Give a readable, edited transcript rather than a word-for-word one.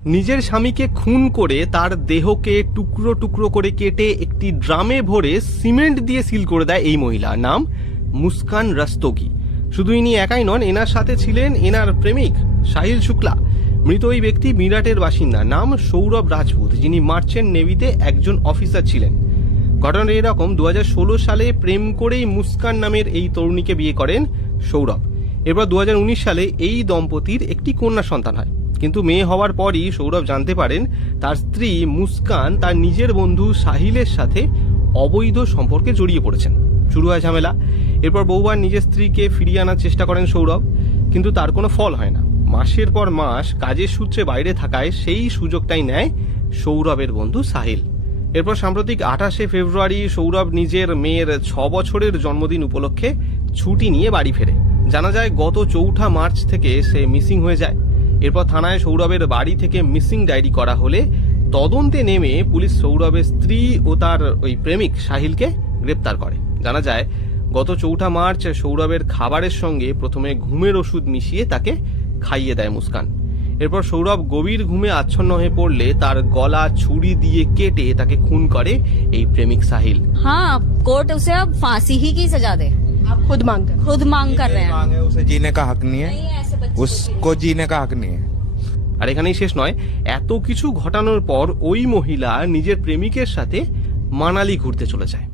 নিজের স্বামীকে খুন করে তার দেহকে টুকরো টুকরো করে কেটে একটি ড্রামে ভরে সিমেন্ট দিয়ে সিল করে দেয় এই মহিলা। নাম মুস্কান রস্তোগি। শুধু ইনি একাই নন, এনার সাথে ছিলেন এনার প্রেমিক সাহিল শুক্লা। মৃত ওই ব্যক্তি মিরাটের বাসিন্দা, নাম সৌরভ রাজপুত, যিনি মার্চেন্ট নেভিতে একজন অফিসার ছিলেন। ঘটনাটা এরকম, 2016 সালে প্রেম করেই মুস্কান নামের এই তরুণীকে বিয়ে করেন সৌরভ। এরপর 2019 সালে এই দম্পতির একটি কন্যা সন্তান হয়। কিন্তু মেয়ে হওয়ার পরই সৌরভ জানতে পারেন তার স্ত্রী মুস্কান তার নিজের বন্ধু সাহিলের সাথে অবৈধ সম্পর্কে জড়িয়ে পড়েছেন। শুরু হয় ঝামেলা। এরপর বহুবার নিজের স্ত্রীকে ফিরিয়ে আনার চেষ্টা করেন সৌরভ, কিন্তু তার কোনো ফল হয় না। মাসের পর মাস কাজের সূত্রে বাইরে থাকায় সেই সুযোগটাই নেয় সৌরভের বন্ধু সাহিল। এরপর সাম্প্রতিক 28শে ফেব্রুয়ারি সৌরভ নিজের মেয়ের 6 বছরের জন্মদিন উপলক্ষে ছুটি নিয়ে বাড়ি ফেরে। জানা যায় গত 4 মার্চ থেকে সে মিসিং হয়ে যায়। এরপর থানায় সৌরভের বাড়ি থেকে মিসিং ডায়েরি করা হলে তদন্তে নেমে পুলিশ সৌরভের স্ত্রী ও তার ওই প্রেমিক সাহিলকে গ্রেপ্তার করে। জানা যায় গত 4 মার্চ সৌরভের খাবারের সঙ্গে প্রথমে ঘুমের ওষুধ মিশিয়ে তাকে খাইয়ে দেয় মুস্কান। এরপর সৌরভ গভীর ঘুমে আচ্ছন্ন হয়ে পড়লে তার গলা ছুরি দিয়ে কেটে তাকে খুন করে এই প্রেমিক সাহিল। हाँ, कोर्ट उसे अब फांसी ही की सजा दे। आप खुद मांग कर रहे हैं। मांग है, उसे जीने का हक नहीं है, नहीं, ऐसे बच्चे उसको जीने का हक नहीं है। আর এখানেই শেষ নয়, এত কিছু ঘটানোর পর ওই মহিলা নিজের প্রেমিকের সাথে মানালি ঘুরতে চলে যায়।